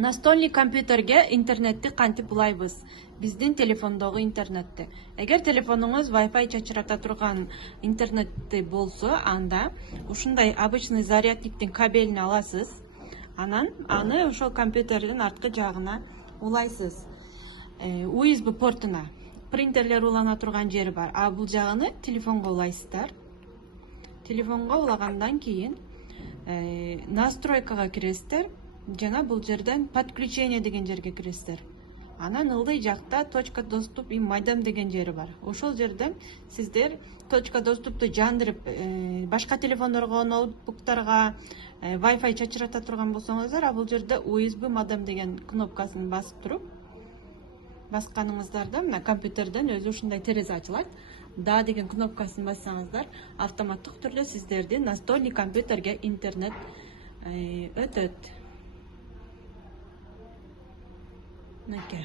Настольный компьютерге интернетти кантип булайбыз? Биздин телефондогу интернетти. Эгер телефонуңуз Wi-Fi чачырата турган интернетти болсо, анда ушундай обычный зарядниктин кабелин аласыз. Анан аны ошол компьютердин арткы жагына улайсыз. USB портуна. Принтерлер улана турган жери бар. А бул жагыны телефонго улайсыздар. Телефонго улагандан кийин настройкага киресиздер. Жана бул жерден подключение деген жерге киресиздер. Анан ылдый жакта точка доступ и модем деген жери бар. Ошол жерден сиздер точка доступту жандырып, башка телефондорго, ноутбуктарга Wi-Fi чачырата турган болсоңуздар, а бул жерде USB модем деген кнопкасын басып туруп, басканыңыздарда мына компьютерден өзү ушундай терезе ачылат. Да деген кнопкасын бассаңыздар, автоматтык түрдө сиздерди настольный компьютерге интернет өтөт. Мынакей.